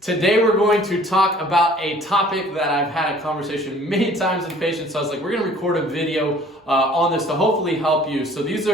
Today we're going to talk about a topic that I've had a conversation many times with patients. So I was like, we're going to record a video on this to hopefully help you. So this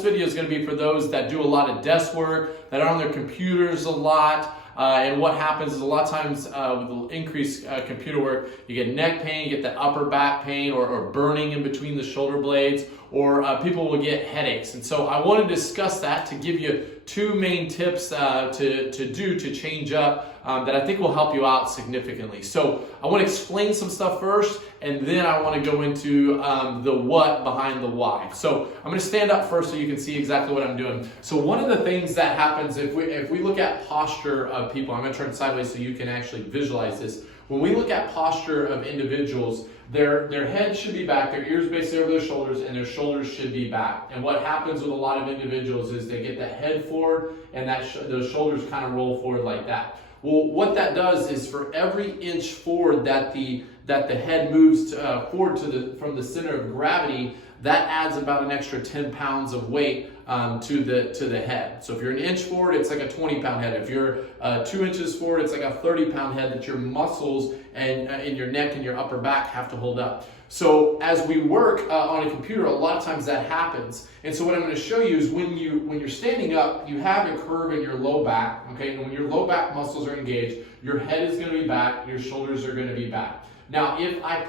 video is going to be for those that do a lot of desk work, that are on their computers a lot. And what happens is a lot of times with the increased computer work, you get neck pain, you get that upper back pain or burning in between the shoulder blades, or people will get headaches. And so I want to discuss that to give you two main tips to change up that I think will help you out significantly. So I want to explain some stuff first, and then I want to go into the what behind the why. So I'm going to stand up first so you can see exactly what I'm doing. So one of the things that happens if we look at posture of people, I'm going to turn sideways so you can actually visualize this. When we look at posture of individuals, their head should be back, their ears basically over their shoulders, and their shoulders should be back. And what happens with a lot of individuals is they get that head forward and those shoulders kind of roll forward like that. Well, what that does is for every inch forward that the head moves forward from the center of gravity, that adds about an extra 10 pounds of weight to the head. So if you're an inch forward, it's like a 20-pound head. If you're 2 inches forward, it's like a 30-pound head that your muscles and in your neck and your upper back have to hold up. So as we work on a computer, a lot of times that happens. And so what I'm going to show you is when you're standing up, you have a curve in your low back. Okay, and when your low back muscles are engaged, your head is going to be back, your shoulders are going to be back. Now, if I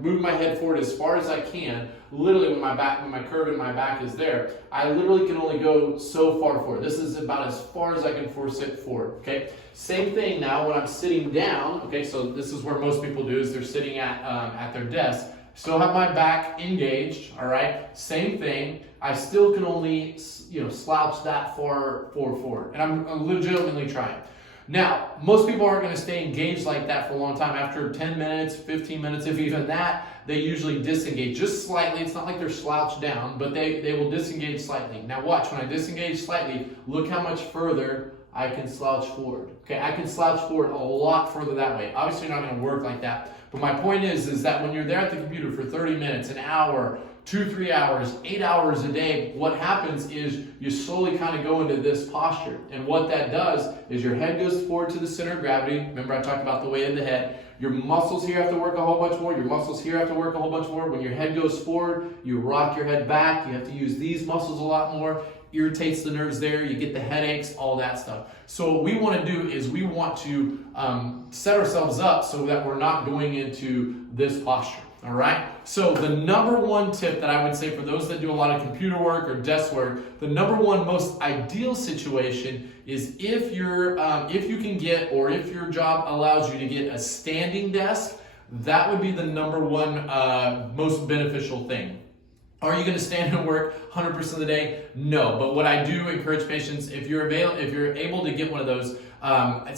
move my head forward as far as I can, literally when my curve in my back is there, I literally can only go so far forward. This is about as far as I can force it forward, okay? Same thing now when I'm sitting down, okay, so this is where most people do is they're sitting at their desk. Still have my back engaged, all right? Same thing. I still can only, slouch that far forward, and I'm legitimately trying. Now, most people aren't going to stay engaged like that for a long time. After 10 minutes, 15 minutes, if even that, they usually disengage just slightly. It's not like they're slouched down, but they will disengage slightly. Now watch, when I disengage slightly, look how much further I can slouch forward. Okay, I can slouch forward a lot further that way. Obviously, you're not going to work like that. But my point is that when you're there at the computer for 30 minutes, an hour, 2-3 hours, 8 hours a day, what happens is you slowly kind of go into this posture. And what that does is your head goes forward to the center of gravity. Remember I talked about the weight of the head. Your muscles here have to work a whole bunch more. Your muscles here have to work a whole bunch more. When your head goes forward, you rock your head back. You have to use these muscles a lot more. Irritates the nerves there. You get the headaches, all that stuff. So what we want to do is we want to set ourselves up so that we're not going into this posture. All right. So the number one tip that I would say for those that do a lot of computer work or desk work, the number one most ideal situation is if you can get, or if your job allows you to get a standing desk, that would be the number one most beneficial thing. Are you going to stand and work 100% of the day? No. But what I do encourage patients, if you're able to get one of those,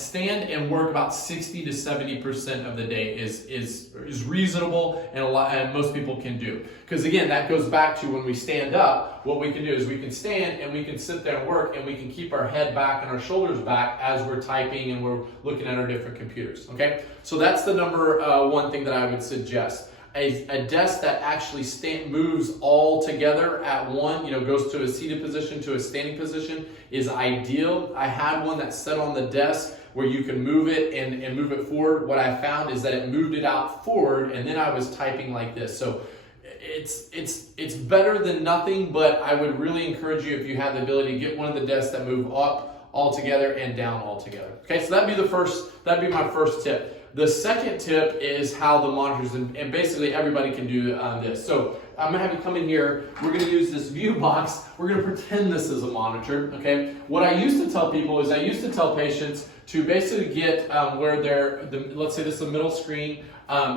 stand and work about 60 to 70% of the day is reasonable, and most people can do. Because again, that goes back to when we stand up, what we can do is we can stand and we can sit there and work, and we can keep our head back and our shoulders back as we're typing and we're looking at our different computers. Okay, so that's the number one thing that I would suggest. A desk that actually moves all together at one, goes to a seated position to a standing position is ideal. I had one that sat on the desk where you can move it and move it forward. What I found is that it moved it out forward, and then I was typing like this. So it's better than nothing, but I would really encourage you, if you have the ability, to get one of the desks that move up all together and down all together. Okay, so that'd be my first tip. The second tip is how the monitors, and basically everybody can do this. So I'm going to have you come in here. We're going to use this view box. We're going to pretend this is a monitor, okay? What I used to tell people is I used to tell patients to basically get where let's say this is the middle screen,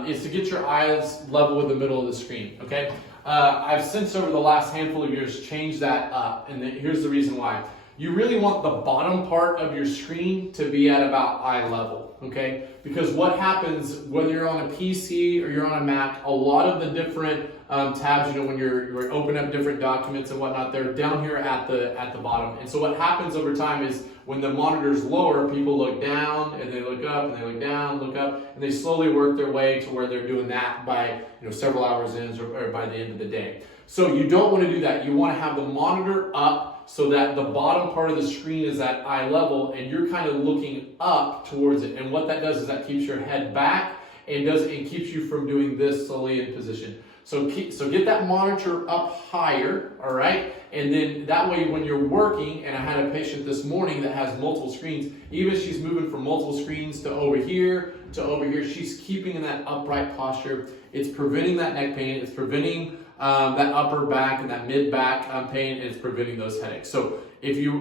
is to get your eyes level with the middle of the screen, okay? I've since over the last handful of years changed that up, and here's the reason why. You really want the bottom part of your screen to be at about eye level, okay? Because what happens, whether you're on a PC or you're on a Mac, a lot of the different tabs, when you're opening up different documents and whatnot, they're down here at the bottom. And so what happens over time is when the monitor's lower, people look down and they look up and they look down, look up, and they slowly work their way to where they're doing that by several hours in or by the end of the day. So you don't want to do that. You want to have the monitor up so that the bottom part of the screen is at eye level and you're kind of looking up towards it. And what that does is that keeps your head back and keeps you from doing this solely in position. So get that monitor up higher, all right? And then that way when you're working, and I had a patient this morning that has multiple screens, even if she's moving from multiple screens to over here, she's keeping in that upright posture. It's preventing that neck pain, it's preventing that upper back and that mid back pain, and it's preventing those headaches. So if you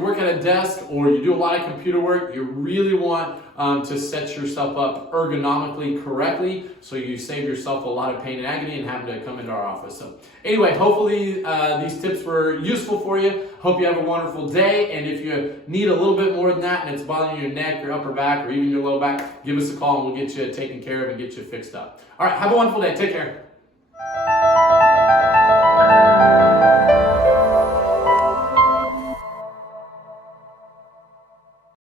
work at a desk or you do a lot of computer work, you really want to set yourself up ergonomically correctly, so you save yourself a lot of pain and agony and having to come into our office. So anyway, hopefully these tips were useful for you. Hope you have a wonderful day, and if you need a little bit more than that and it's bothering your neck, your upper back, or even your low back, give us a call and we'll get you taken care of and get you fixed up. All right, have a wonderful day. Take care.